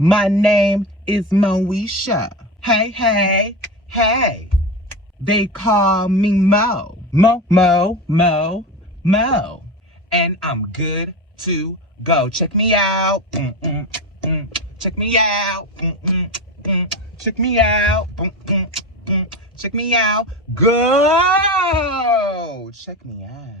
My name is Moesha. Hey, hey, hey. They call me Mo. Mo, Mo, Mo, Mo. And I'm good to go. Check me out. Check me out. Check me out. Check me out. Go. Check me out.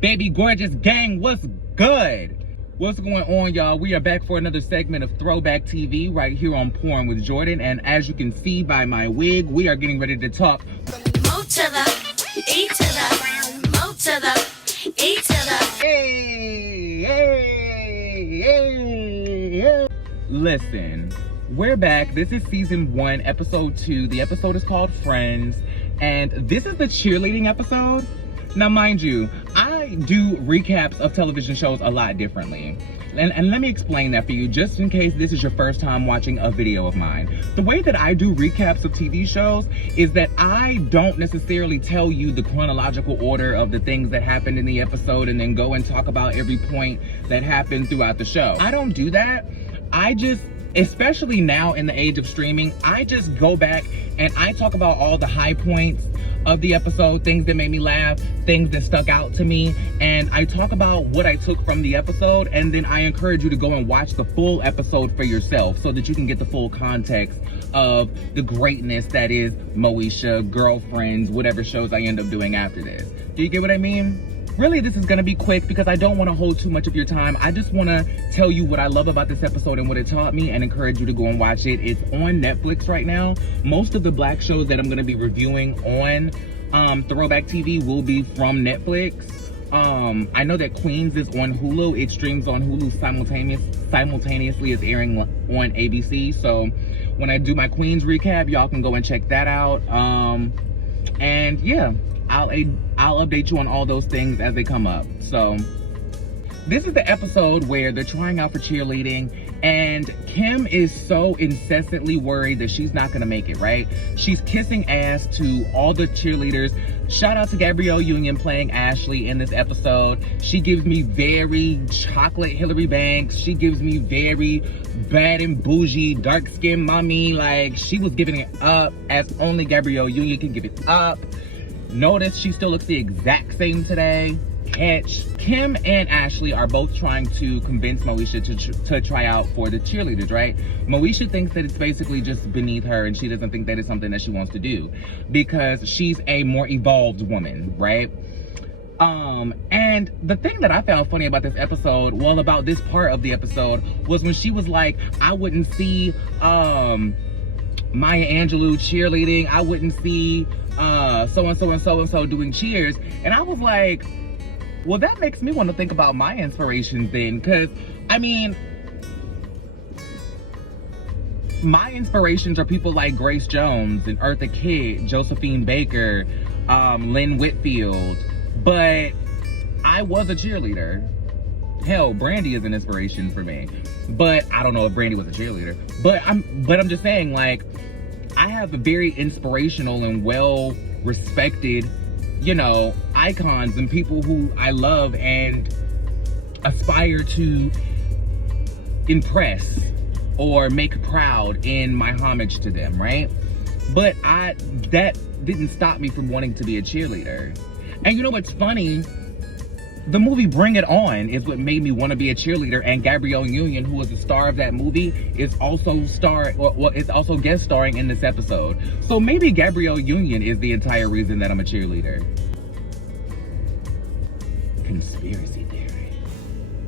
Baby gorgeous gang, what's good? What's going on, y'all? We are back for another segment of Throwback TV right here on Porn with Jordan. And as you can see by my wig, we are getting ready to talk. Mo to the E to the Mo to the E to the. Hey. Listen, we're back. This is season 1, episode 2. The episode is called Friends, and this is the cheerleading episode. Now, mind you, I do recaps of television shows a lot differently. And let me explain that for you, just in case this is your first time watching a video of mine. The way that I do recaps of TV shows is that I don't necessarily tell you the chronological order of the things that happened in the episode and then go and talk about every point that happened throughout the show. I don't do that. I just, especially now in the age of streaming, I just go back and I talk about all the high points of the episode, things that made me laugh, things that stuck out to me, and I talk about what I took from the episode, and then I encourage you to go and watch the full episode for yourself so that you can get the full context of the greatness that is Moesha, Girlfriends, whatever shows I end up doing after this. Do you get what I mean? Really, this is gonna be quick because I don't wanna hold too much of your time. I just wanna tell you what I love about this episode and what it taught me and encourage you to go and watch it. It's on Netflix right now. Most of the black shows that I'm gonna be reviewing on Throwback TV will be from Netflix. I know that Queens is on Hulu. It streams on Hulu simultaneously as airing on ABC. So when I do my Queens recap, y'all can go and check that out. And yeah, I'll update you on all those things as they come up. So this is the episode where they're trying out for cheerleading and Kim is so incessantly worried that she's not gonna make it, right? She's kissing ass to all the cheerleaders. Shout out to Gabrielle Union playing Ashley in this episode. She gives me very chocolate Hillary Banks. She gives me very bad and bougie, dark-skinned mommy. Like, she was giving it up as only Gabrielle Union can give it up. Notice she still looks the exact same today. Catch. Kim and Ashley are both trying to convince Moesha to try out for the cheerleaders, right? Moesha thinks that it's basically just beneath her and she doesn't think that it's something that she wants to do because she's a more evolved woman, right? And the thing that I found funny about this episode, well, about this part of the episode, was when she was like, I wouldn't see Maya Angelou cheerleading. I wouldn't see so-and-so and so-and-so doing cheers. And I was like, well, that makes me want to think about my inspirations then. Because, I mean, my inspirations are people like Grace Jones and Eartha Kitt, Josephine Baker, Lynn Whitfield. But I was a cheerleader. Hell, Brandy is an inspiration for me. But I don't know if Brandy was a cheerleader. But I'm just saying, like, I have a very inspirational and well-respected, you know, icons and people who I love and aspire to impress or make proud in my homage to them, right? But that didn't stop me from wanting to be a cheerleader. And you know what's funny? The movie Bring It On is what made me want to be a cheerleader, and Gabrielle Union, who was the star of that movie, is also guest starring in this episode. So maybe Gabrielle Union is the entire reason that I'm a cheerleader. Conspiracy theory.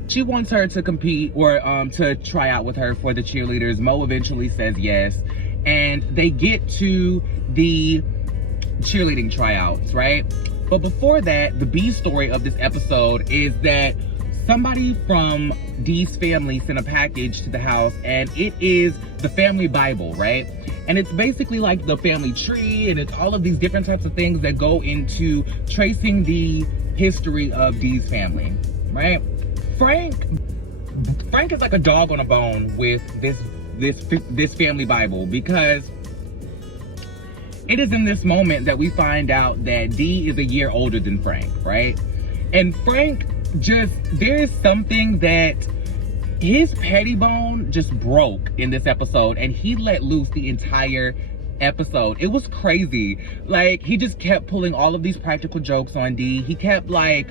She wants her to compete or to try out with her for the cheerleaders. Mo eventually says yes, and they get to the cheerleading tryouts, right? But before that, the B story of this episode is that somebody from Dee's family sent a package to the house, and it is the family Bible, right? And it's basically like the family tree, and it's all of these different types of things that go into tracing the history of Dee's family, right? Frank Frank is like a dog on a bone with this family Bible, because it is in this moment that we find out that Dee is a year older than Frank, right? And Frank there is something that his petty bone just broke in this episode, and he let loose the entire episode. It was crazy. Like, he just kept pulling all of these practical jokes on Dee. He kept like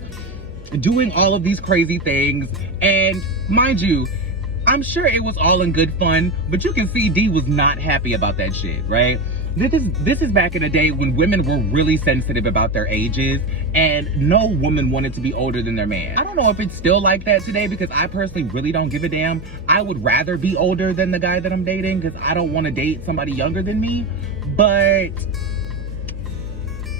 doing all of these crazy things. And mind you, I'm sure it was all in good fun, but you can see Dee was not happy about that shit, right? This is back in the day when women were really sensitive about their ages, and no woman wanted to be older than their man. I don't know if it's still like that today, because I personally really don't give a damn. I would rather be older than the guy that I'm dating, because I don't want to date somebody younger than me. But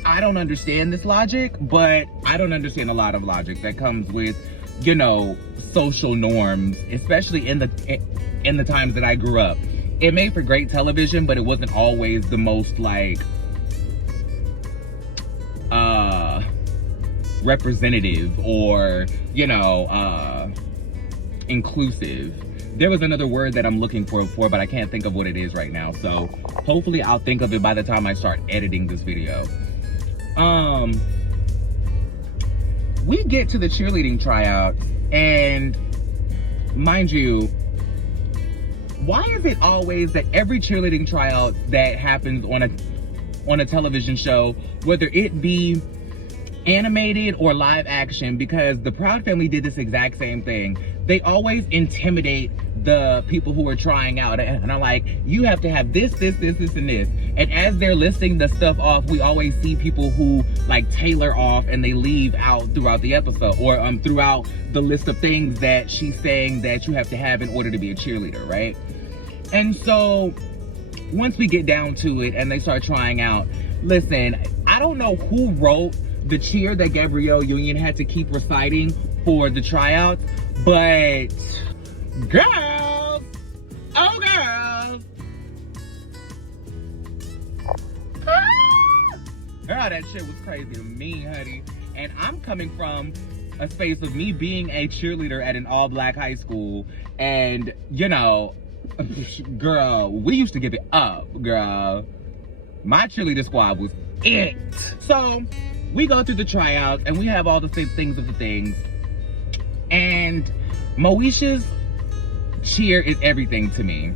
I don't understand this logic, but I don't understand a lot of logic that comes with, you know, social norms, especially in the times that I grew up. It made for great television, but it wasn't always the most like representative or, you know, inclusive. There was another word that I'm looking for, but I can't think of what it is right now. So hopefully I'll think of it by the time I start editing this video. We get to the cheerleading tryouts, and mind you, why is it always that every cheerleading tryout that happens on a television show, whether it be animated or live action, because the Proud Family did this exact same thing, they always intimidate the people who are trying out, and are like, you have to have this, and this. And as they're listing the stuff off, we always see people who like tailor off and they leave out throughout the episode, or throughout the list of things that she's saying that you have to have in order to be a cheerleader, right? And so once we get down to it and they start trying out, listen, I don't know who wrote the cheer that Gabrielle Union had to keep reciting for the tryouts, but girls, oh girls, girl, that shit was crazy to me, honey. And I'm coming from a space of me being a cheerleader at an all-black high school, and you know, girl, we used to give it up, girl. My cheerleader squad was it. So we go through the tryouts and we have all the things of the things, and Moesha's cheer is everything to me.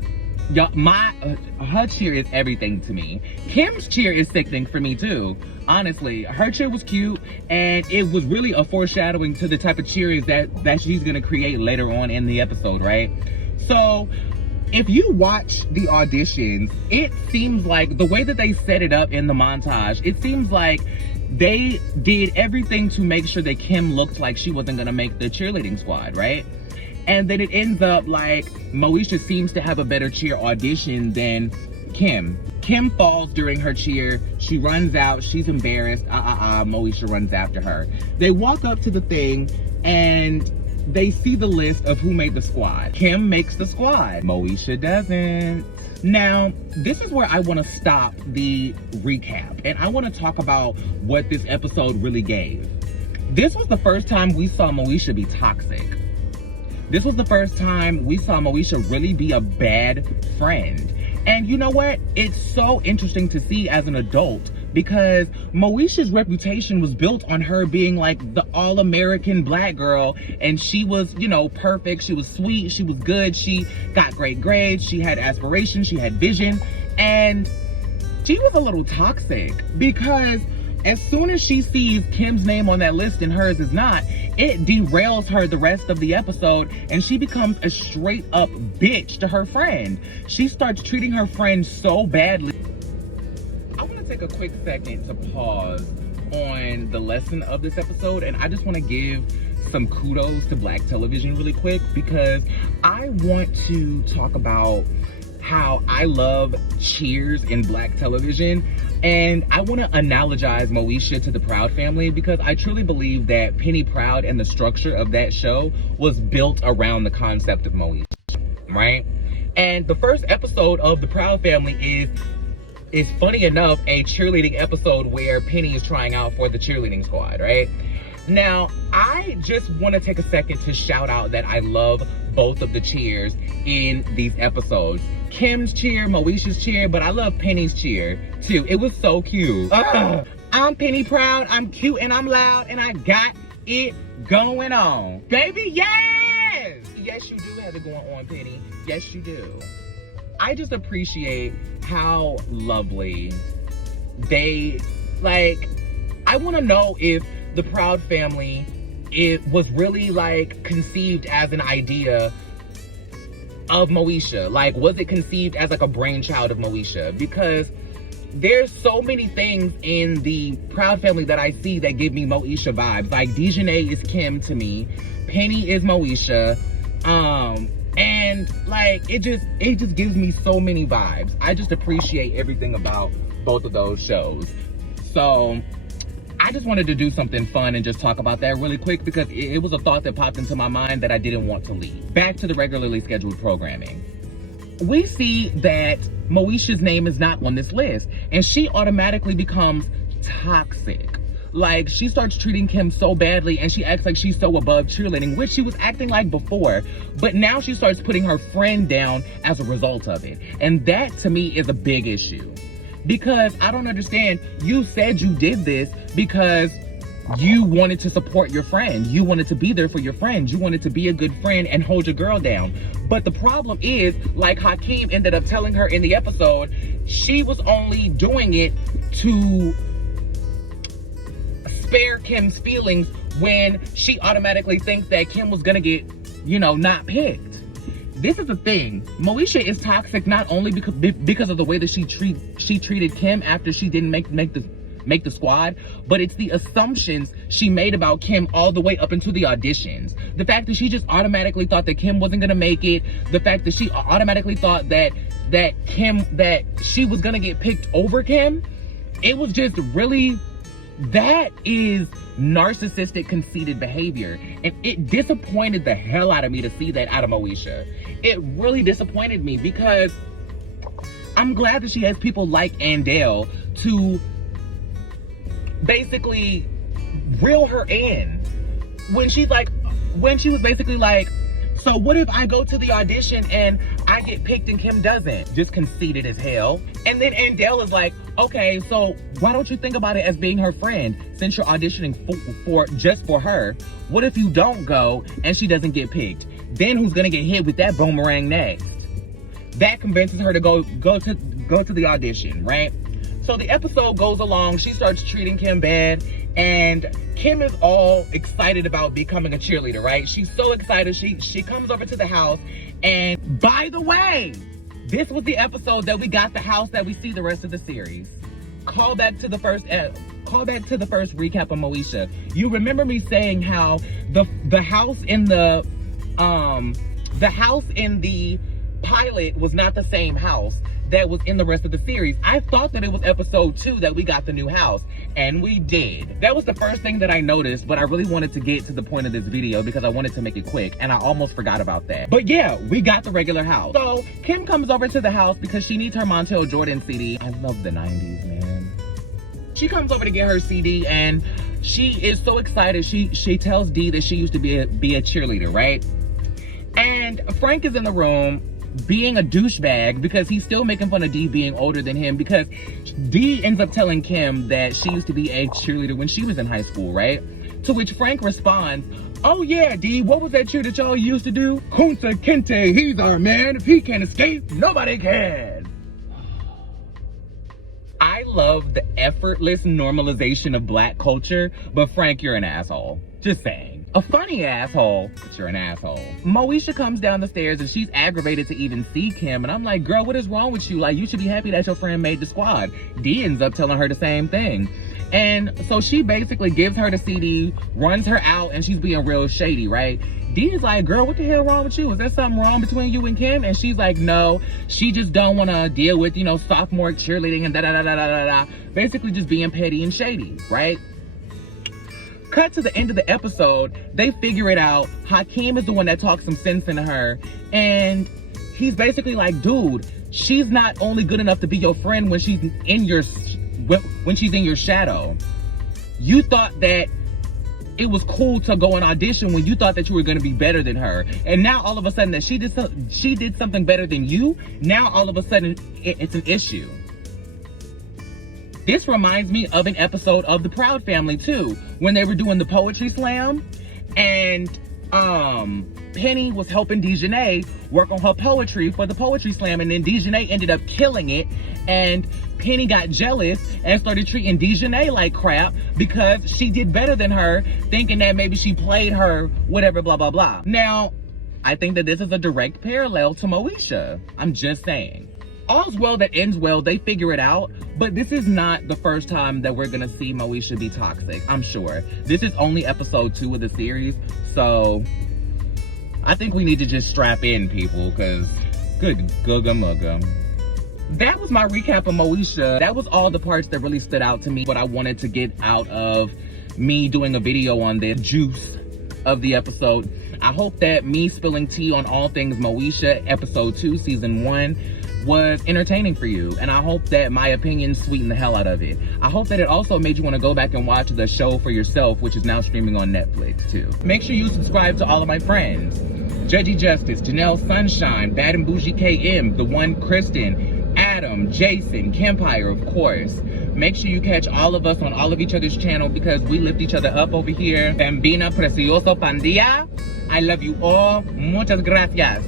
Her cheer is everything to me. Kim's cheer is sickening for me too. Honestly, her cheer was cute, and it was really a foreshadowing to the type of cheers that she's gonna create later on in the episode, right? So if you watch the auditions, it seems like the way that they set it up in the montage, it seems like they did everything to make sure that Kim looked like she wasn't gonna make the cheerleading squad, right? And then it ends up like Moesha seems to have a better cheer audition than Kim. Kim falls during her cheer. She runs out. She's embarrassed. Moesha runs after her. They walk up to the thing and they see the list of who made the squad. Kim makes the squad. Moesha doesn't. Now, this is where I want to stop the recap, and I want to talk about what this episode really gave. This was the first time we saw Moesha be toxic. This was the first time we saw Moesha really be a bad friend. And you know what? It's so interesting to see as an adult, because Moesha's reputation was built on her being like the all-American black girl, and she was, you know, perfect. She was sweet, she was good, she got great grades, she had aspirations, she had vision, and she was a little toxic, because as soon as she sees Kim's name on that list and hers is not, it derails her the rest of the episode, and she becomes a straight up bitch to her friend. She starts treating her friend so badly. I want to take a quick second to pause on the lesson of this episode, and I just want to give some kudos to Black television really quick, because I want to talk about how I love cheers in Black television. And I want to analogize Moesha to the Proud Family, because I truly believe that Penny Proud and the structure of that show was built around the concept of Moesha, right? And the first episode of the Proud Family is funny enough a cheerleading episode where Penny is trying out for the cheerleading squad, right? Now, I just want to take a second to shout out that I love both of the cheers in these episodes. Kim's cheer, Moesha's cheer, but I love Penny's cheer too. It was so cute. I'm Penny proud, I'm cute and I'm loud, and I got it going on. Baby, yes! Yes, you do have it going on, Penny. Yes, you do. I just appreciate how lovely they, like, I want to know if the Proud family, it was really like conceived as an idea of Moesha. Like, was it conceived as like a brainchild of Moesha? Because there's so many things in the Proud family that I see that give me Moesha vibes. Like, Dejanay is Kim to me, Penny is Moesha, and like it just gives me so many vibes. I just appreciate everything about both of those shows. So I just wanted to do something fun and just talk about that really quick because it was a thought that popped into my mind that I didn't want to leave. Back to the regularly scheduled programming. We see that Moesha's name is not on this list, and she automatically becomes toxic. Like, she starts treating Kim so badly, and she acts like she's so above cheerleading, which she was acting like before, but now she starts putting her friend down as a result of it. And that, to me, is a big issue. Because I don't understand, you said you did this because you wanted to support your friend. You wanted to be there for your friend. You wanted to be a good friend and hold your girl down. But the problem is, like Hakeem ended up telling her in the episode, she was only doing it to spare Kim's feelings when she automatically thinks that Kim was gonna get, you know, not picked. This is the thing. Moesha is toxic not only because of the way that she treated Kim after she didn't make the squad, but it's the assumptions she made about Kim all the way up into the auditions. The fact that she just automatically thought that Kim wasn't gonna make it. The fact that she automatically thought that she was gonna get picked over Kim. It was just really, that is narcissistic, conceited behavior. And it disappointed the hell out of me to see that out of Moesha. It really disappointed me because I'm glad that she has people like Andale to basically reel her in. When she was basically like, so what if I go to the audition and I get picked and Kim doesn't? Just conceited as hell. And then Andale is like, okay, so why don't you think about it as being her friend since you're auditioning for just for her? What if you don't go and she doesn't get picked? Then who's gonna get hit with that boomerang next? That convinces her to go to the audition, right? So the episode goes along, she starts treating Kim bad, and Kim is all excited about becoming a cheerleader, right? She's so excited, she comes over to the house, and by the way, this was the episode that we got the house that we see the rest of the series. Call back to the first recap of Moesha. You remember me saying how the house in the pilot was not the same house that was in the rest of the series. I thought that it was episode 2 that we got the new house, and we did. That was the first thing that I noticed, but I really wanted to get to the point of this video because I wanted to make it quick, and I almost forgot about that. But yeah, we got the regular house. So Kim comes over to the house because she needs her Montel Jordan CD. I love the 90s, man. She comes over to get her CD, and she is so excited. She tells Dee that she used to be a cheerleader, right? And Frank is in the room being a douchebag because he's still making fun of Dee being older than him, because Dee ends up telling Kim that she used to be a cheerleader when she was in high school, right? To which Frank responds, oh yeah, Dee, what was that cheer that y'all used to do? Kunta Kinte, he's our man. If he can't escape, nobody can. I love the effortless normalization of Black culture, but Frank, you're an asshole. Just saying. A funny asshole, but you're an asshole. Moesha comes down the stairs and she's aggravated to even see Kim. And I'm like, girl, what is wrong with you? Like, you should be happy that your friend made the squad. Dee ends up telling her the same thing. And so she basically gives her the CD, runs her out, and she's being real shady, right? Dee is like, girl, what the hell wrong with you? Is there something wrong between you and Kim? And she's like, no, she just don't want to deal with, you know, sophomore cheerleading and da-da-da-da-da-da. Basically just being petty and shady, right? Cut to the end of the episode, they figure it out. Hakeem is the one that talks some sense into her. And he's basically like, dude, she's not only good enough to be your friend when she's in your shadow. You thought that it was cool to go and audition when you thought that you were going to be better than her. And now all of a sudden that she did something better than you, now all of a sudden it's an issue. This reminds me of an episode of The Proud Family too, when they were doing the poetry slam, and Penny was helping Dejanay work on her poetry for the poetry slam, and then Dejanay ended up killing it, and Penny got jealous and started treating Dejanay like crap because she did better than her, thinking that maybe she played her, whatever, blah, blah, blah. Now, I think that this is a direct parallel to Moesha. I'm just saying. All's well that ends well, they figure it out, but this is not the first time that we're gonna see Moesha be toxic, I'm sure. This is only episode 2 of the series, so I think we need to just strap in, people, because good googa mugga. That was my recap of Moesha. That was all the parts that really stood out to me, what I wanted to get out of me doing a video on the juice of the episode. I hope that me spilling tea on all things Moesha, episode 2, season 1, was entertaining for you, and I hope that my opinion sweetened the hell out of it. I hope that it also made you want to go back and watch the show for yourself, which is now streaming on Netflix too. Make sure you subscribe to all of my friends: Judgy Justice, Janelle Sunshine, Bad and Bougie KM, The One Kristen, Adam, Jason, Kempire, of course. Make sure you catch all of us on all of each other's channel because we lift each other up over here. Bambina Precioso Pandilla, I love you all. Muchas gracias.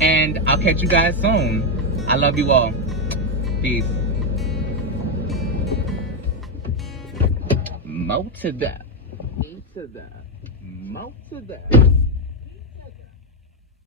And I'll catch you guys soon. I love you all. Peace. Mo to that. Me to that. Mo to that.